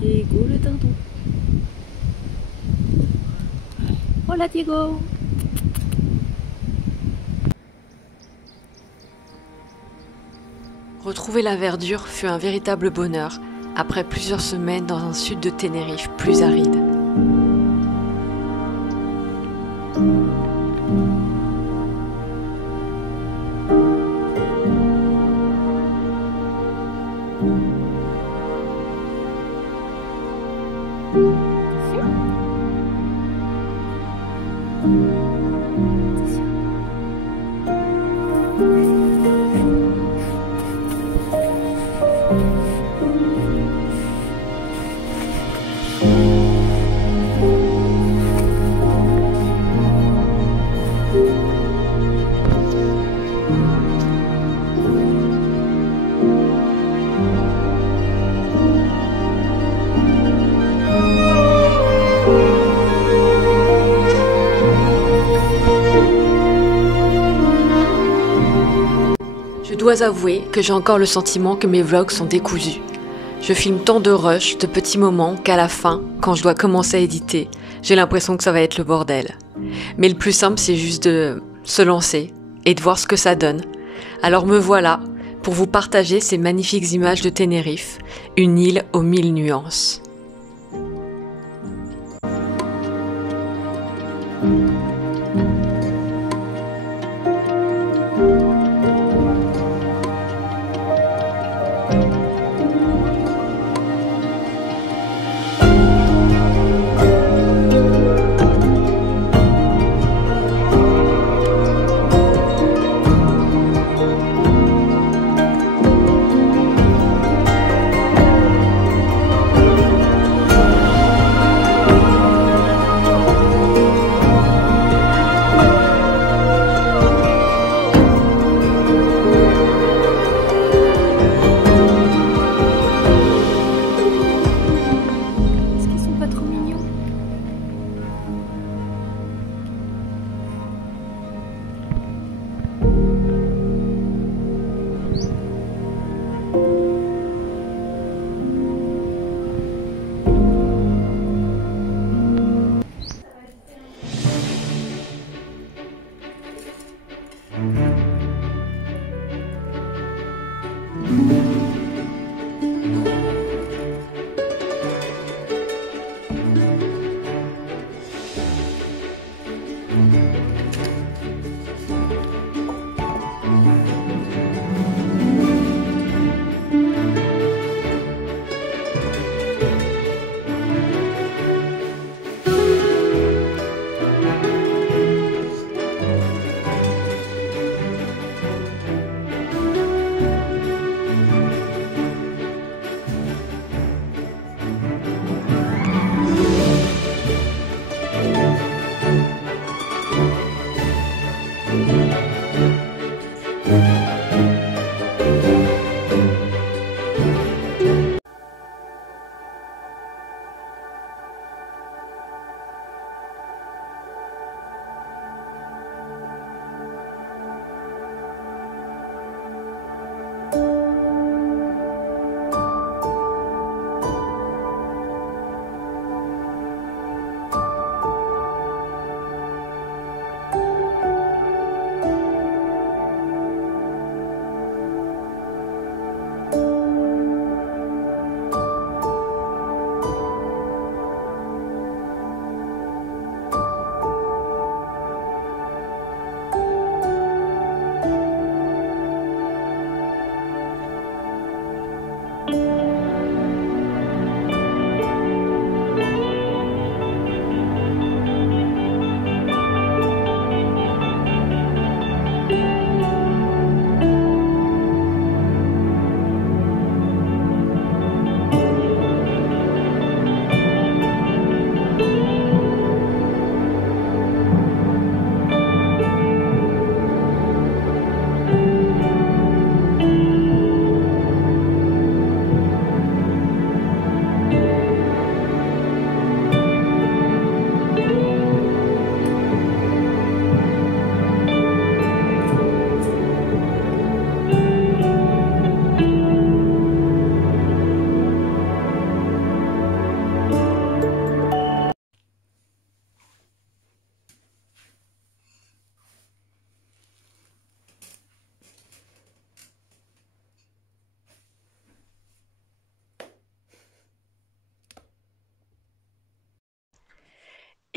Diego le dindon. Hola Diego. Retrouver la verdure fut un véritable bonheur, après plusieurs semaines dans un sud de Tenerife plus aride. Je dois avouer que j'ai encore le sentiment que mes vlogs sont décousus. Je filme tant de rushs, de petits moments, qu'à la fin, quand je dois commencer à éditer, j'ai l'impression que ça va être le bordel. Mais le plus simple, c'est juste de se lancer et de voir ce que ça donne. Alors me voilà pour vous partager ces magnifiques images de Tenerife, une île aux 1000 nuances.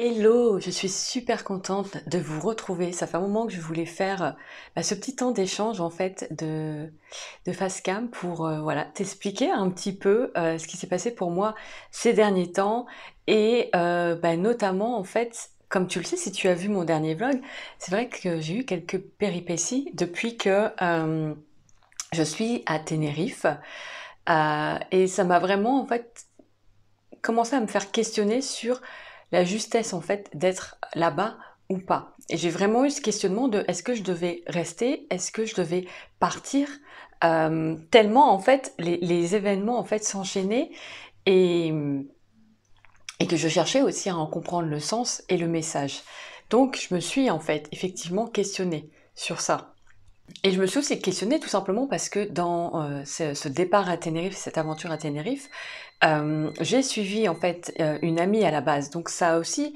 Hello, je suis super contente de vous retrouver. Ça fait un moment que je voulais faire ce petit temps d'échange en fait de Facecam pour voilà, t'expliquer un petit peu ce qui s'est passé pour moi ces derniers temps et notamment en fait, comme tu le sais, si tu as vu mon dernier vlog, c'est vrai que j'ai eu quelques péripéties depuis que je suis à Tenerife et ça m'a vraiment en fait commencé à me faire questionner sur la justesse en fait d'être là-bas ou pas. Et j'ai vraiment eu ce questionnement de est-ce que je devais rester, est-ce que je devais partir, tellement en fait les événements en fait s'enchaînaient et, et que je cherchais aussi à en comprendre le sens et le message. Donc je me suis en fait effectivement questionnée sur ça. Et je me suis aussi questionnée tout simplement parce que dans ce départ à Tenerife, cette aventure à Tenerife, j'ai suivi en fait une amie à la base. Donc ça aussi,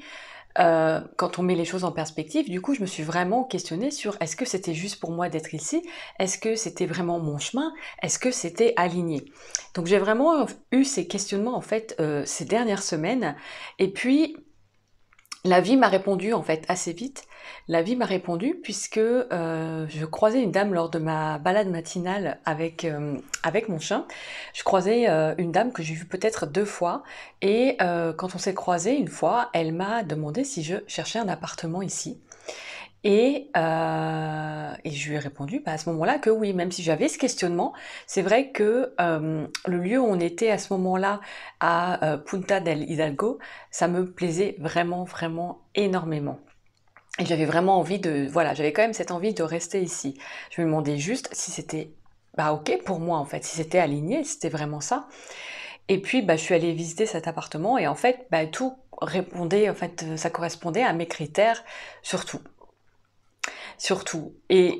quand on met les choses en perspective, du coup, je me suis vraiment questionnée sur est-ce que c'était juste pour moi d'être ici? Est-ce que c'était vraiment mon chemin? Est-ce que c'était aligné? Donc j'ai vraiment eu ces questionnements en fait ces dernières semaines. Et puis la vie m'a répondu en fait assez vite. La vie m'a répondu puisque je croisais une dame lors de ma balade matinale avec mon chien. Je croisais une dame que j'ai vue peut-être 2 fois et quand on s'est croisés une fois, elle m'a demandé si je cherchais un appartement ici. Et je lui ai répondu à ce moment-là que oui, même si j'avais ce questionnement, c'est vrai que le lieu où on était à ce moment-là, à Punta del Hidalgo, ça me plaisait vraiment, vraiment énormément. Et j'avais vraiment envie de... Voilà, j'avais quand même cette envie de rester ici. Je me demandais juste si c'était ok pour moi en fait, si c'était aligné, si c'était vraiment ça. Et puis je suis allée visiter cet appartement et en fait tout répondait, en fait ça correspondait à mes critères surtout. Surtout. Et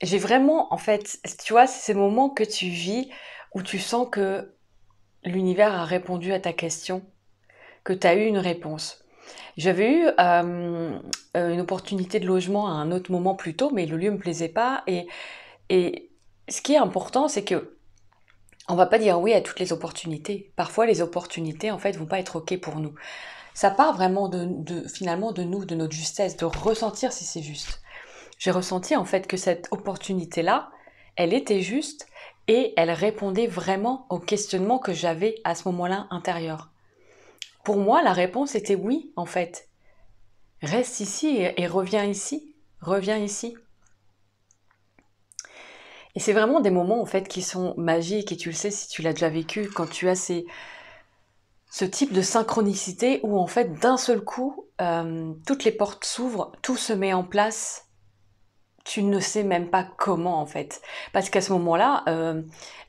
j'ai vraiment, en fait, tu vois, c'est ces moments que tu vis où tu sens que l'univers a répondu à ta question, que tu as eu une réponse. J'avais eu une opportunité de logement à un autre moment plus tôt, mais le lieu me plaisait pas. Et ce qui est important, c'est que on va pas dire oui à toutes les opportunités. Parfois, les opportunités, en fait, vont pas être ok pour nous. Ça part vraiment finalement de nous, de notre justesse, de ressentir si c'est juste. J'ai ressenti en fait que cette opportunité-là, elle était juste et elle répondait vraiment au questionnement que j'avais à ce moment-là intérieur. Pour moi, la réponse était oui, en fait. Reste ici et reviens ici. Reviens ici. Et c'est vraiment des moments en fait qui sont magiques et tu le sais si tu l'as déjà vécu quand tu as ce type de synchronicité où en fait d'un seul coup toutes les portes s'ouvrent, tout se met en place. Tu ne sais même pas comment en fait. Parce qu'à ce moment-là,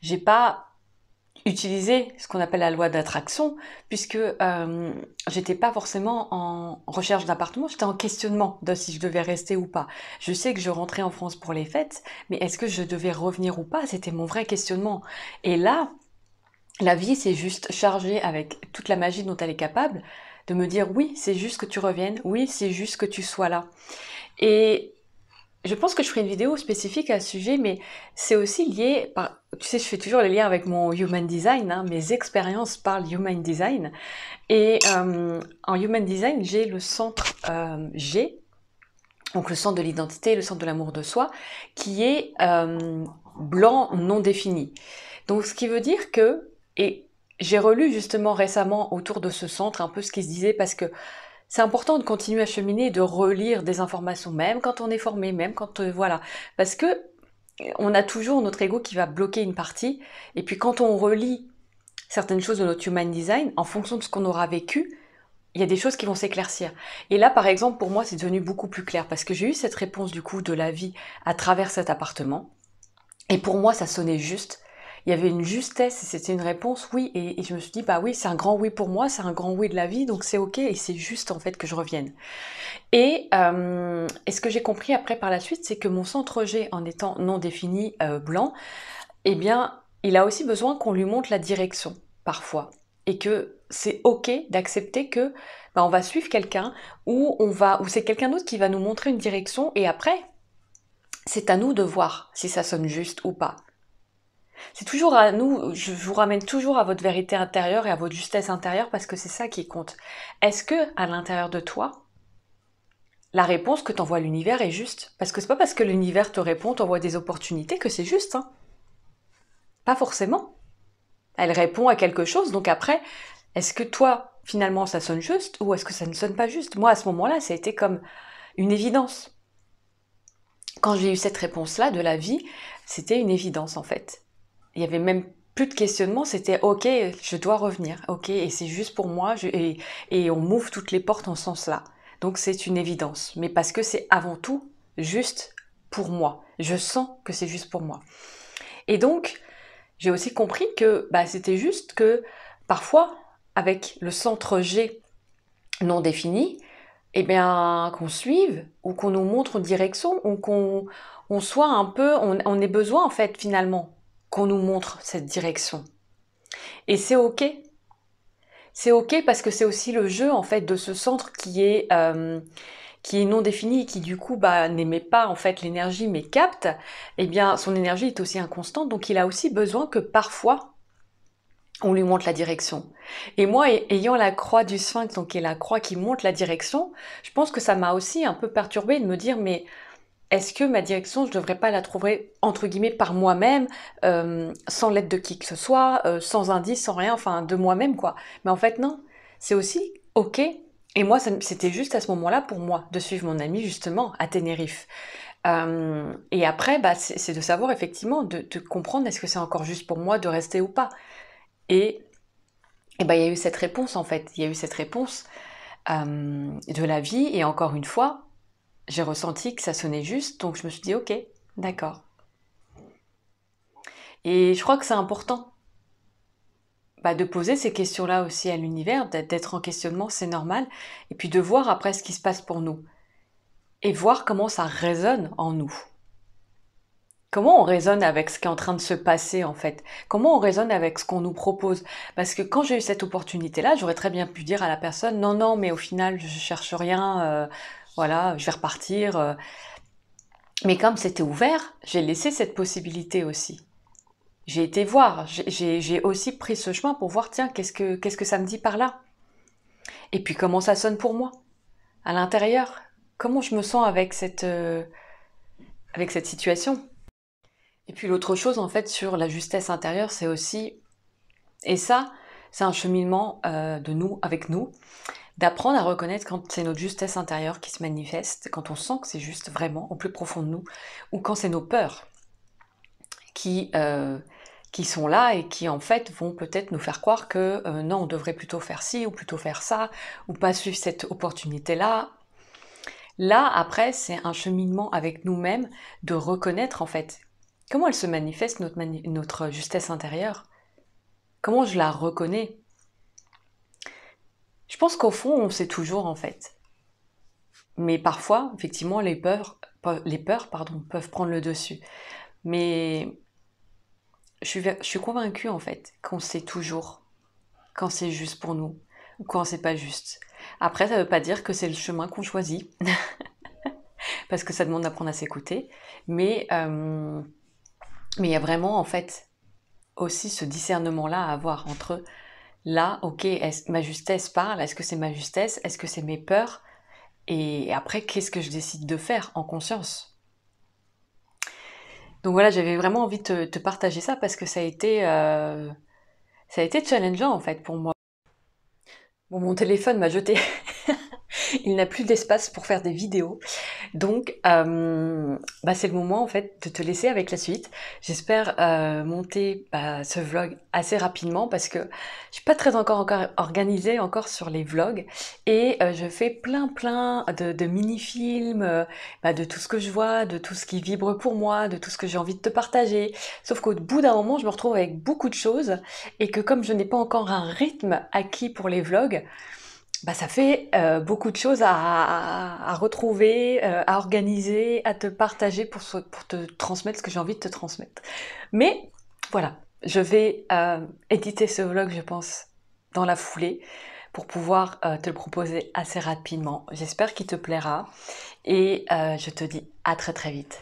j'ai pas utilisé ce qu'on appelle la loi d'attraction, puisque j'étais pas forcément en recherche d'appartement, j'étais en questionnement de si je devais rester ou pas. Je sais que je rentrais en France pour les fêtes, mais est-ce que je devais revenir ou pas? C'était mon vrai questionnement. Et là, la vie s'est juste chargée avec toute la magie dont elle est capable de me dire oui, c'est juste que tu reviennes, oui, c'est juste que tu sois là. Et je pense que je ferai une vidéo spécifique à ce sujet, mais c'est aussi lié, tu sais, je fais toujours les liens avec mon Human Design, hein, mes expériences parlent Human Design. Et en Human Design, j'ai le centre G, donc le centre de l'identité, le centre de l'amour de soi, qui est blanc non défini. Donc ce qui veut dire que, et j'ai relu justement récemment autour de ce centre un peu ce qui se disait, parce que c'est important de continuer à cheminer, de relire des informations, même quand on est formé, même quand voilà, parce que on a toujours notre ego qui va bloquer une partie, et puis quand on relit certaines choses de notre human design, en fonction de ce qu'on aura vécu, il y a des choses qui vont s'éclaircir. Et là, par exemple, pour moi, c'est devenu beaucoup plus clair, parce que j'ai eu cette réponse du coup de la vie à travers cet appartement, et pour moi, ça sonnait juste. Il y avait une justesse, et c'était une réponse oui, et je me suis dit, bah oui, c'est un grand oui pour moi, c'est un grand oui de la vie, donc c'est ok, et c'est juste en fait que je revienne. Et ce que j'ai compris après par la suite, c'est que mon centre G, en étant non défini blanc, eh bien, il a aussi besoin qu'on lui montre la direction, parfois. Et que c'est ok d'accepter que on va suivre quelqu'un, ou c'est quelqu'un d'autre qui va nous montrer une direction, et après, c'est à nous de voir si ça sonne juste ou pas. C'est toujours à nous, je vous ramène toujours à votre vérité intérieure et à votre justesse intérieure parce que c'est ça qui compte. Est-ce que à l'intérieur de toi, la réponse que t'envoie l'univers est juste? Parce que c'est pas parce que l'univers te répond, t'envoie des opportunités que c'est juste, hein. Pas forcément. Elle répond à quelque chose, donc après, est-ce que toi, finalement, ça sonne juste ou est-ce que ça ne sonne pas juste? Moi, à ce moment-là, ça a été comme une évidence. Quand j'ai eu cette réponse-là de la vie, c'était une évidence en fait. Il y avait même plus de questionnement, c'était ok, je dois revenir, ok, et c'est juste pour moi, et on m'ouvre toutes les portes en ce sens-là. Donc c'est une évidence, mais parce que c'est avant tout juste pour moi. Je sens que c'est juste pour moi. Et donc, j'ai aussi compris que bah, c'était juste que parfois, avec le centre G non défini, eh bien, qu'on suive ou qu'on nous montre une direction ou qu'on soit un peu, on ait besoin en fait finalement qu'on nous montre cette direction. Et c'est ok. C'est ok parce que c'est aussi le jeu en fait de ce centre qui est non défini, qui du coup bah, n'émet pas en fait l'énergie mais capte. Eh bien, son énergie est aussi inconstante, donc il a aussi besoin que parfois on lui montre la direction. Et moi, ayant la croix du sphinx, donc qui est la croix qui montre la direction, je pense que ça m'a aussi un peu perturbée de me dire, mais est-ce que ma direction, je devrais pas la trouver, entre guillemets, par moi-même, sans l'aide de qui que ce soit, sans indice, sans rien, enfin, de moi-même, quoi. Mais en fait, non. C'est aussi OK. Et moi, c'était juste à ce moment-là, pour moi, de suivre mon ami, justement, à Tenerife. Et après, bah, c'est de savoir, effectivement, de comprendre est-ce que c'est encore juste pour moi de rester ou pas. Et ben, il y a eu cette réponse en fait, il y a eu cette réponse de la vie et encore une fois, j'ai ressenti que ça sonnait juste, donc je me suis dit ok, d'accord. Et je crois que c'est important bah, de poser ces questions-là aussi à l'univers, d'être en questionnement, c'est normal, et puis de voir après ce qui se passe pour nous et voir comment ça résonne en nous. Comment on raisonne avec ce qui est en train de se passer en fait? Comment on raisonne avec ce qu'on nous propose? Parce que quand j'ai eu cette opportunité-là, j'aurais très bien pu dire à la personne non, non, mais au final, je cherche rien, voilà, je vais repartir. Mais comme c'était ouvert, j'ai laissé cette possibilité aussi. J'ai été voir, j'ai aussi pris ce chemin pour voir, tiens, qu'est-ce que ça me dit par là? Et puis comment ça sonne pour moi, à l'intérieur? Comment je me sens avec cette situation? Et puis l'autre chose, en fait, sur la justesse intérieure, c'est aussi, et ça, c'est un cheminement de nous, avec nous, d'apprendre à reconnaître quand c'est notre justesse intérieure qui se manifeste, quand on sent que c'est juste vraiment au plus profond de nous, ou quand c'est nos peurs qui, euh, qui sont là et qui, en fait, vont peut-être nous faire croire que non, on devrait plutôt faire ci, ou plutôt faire ça, ou pas suivre cette opportunité-là. Là, après, c'est un cheminement avec nous-mêmes de reconnaître, en fait, comment elle se manifeste, notre justesse intérieure. Comment je la reconnais? Je pense qu'au fond, on sait toujours en fait. Mais parfois, effectivement, les peurs pardon, peuvent prendre le dessus. Mais je suis convaincue en fait qu'on sait toujours quand c'est juste pour nous ou quand c'est pas juste. Après, ça veut pas dire que c'est le chemin qu'on choisit, parce que ça demande d'apprendre à s'écouter. Mais il y a vraiment en fait aussi ce discernement-là à avoir entre là, ok, ma justesse parle, est-ce que c'est ma justesse, est-ce que c'est mes peurs, et après, qu'est-ce que je décide de faire en conscience? Donc voilà, j'avais vraiment envie de te partager ça parce que ça a été challengeant en fait pour moi. Bon, mon téléphone m'a jeté. Il n'a plus d'espace pour faire des vidéos. Donc, bah, c'est le moment en fait de te laisser avec la suite. J'espère monter bah, ce vlog assez rapidement parce que je suis pas très encore organisée encore sur les vlogs et je fais plein de mini-films, bah, de tout ce que je vois, de tout ce qui vibre pour moi, de tout ce que j'ai envie de te partager. Sauf qu'au bout d'un moment, je me retrouve avec beaucoup de choses et que comme je n'ai pas encore un rythme acquis pour les vlogs, bah, ça fait beaucoup de choses à retrouver, à organiser, à te partager pour te transmettre ce que j'ai envie de te transmettre. Mais voilà, je vais éditer ce vlog, je pense, dans la foulée pour pouvoir te le proposer assez rapidement. J'espère qu'il te plaira et je te dis à très très vite.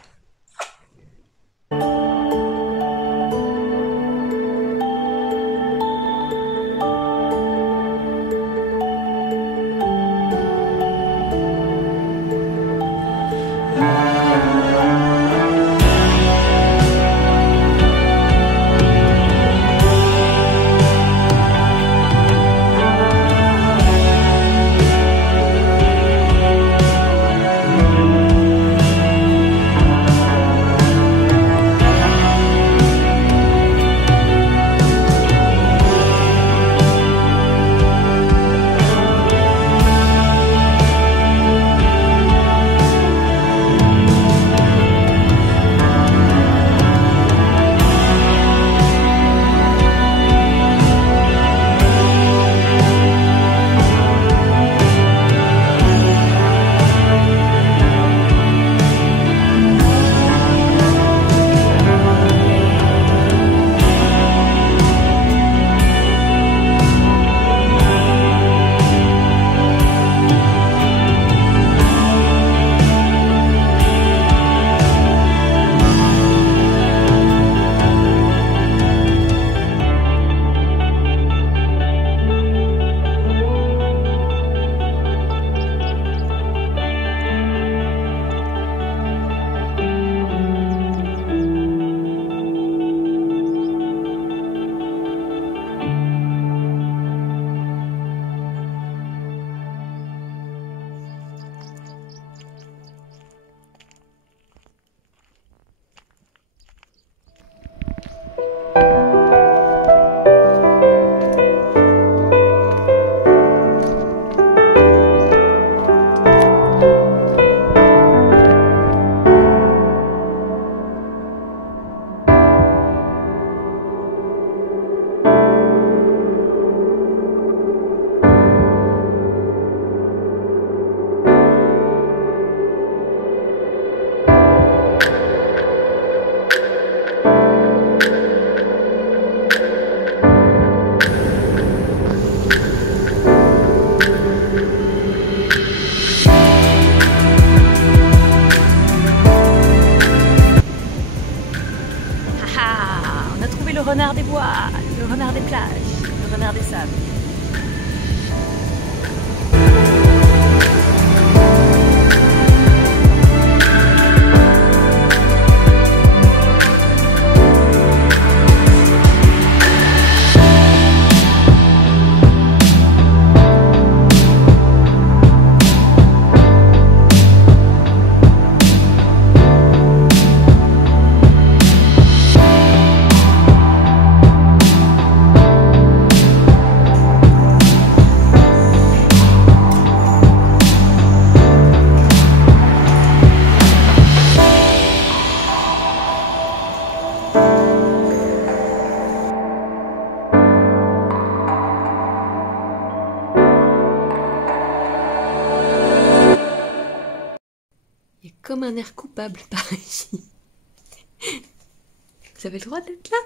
suis le renard des bois, le renard des plages, le renard des sables. Il y a comme un air coupable par ici. Vous avez le droit d'être là?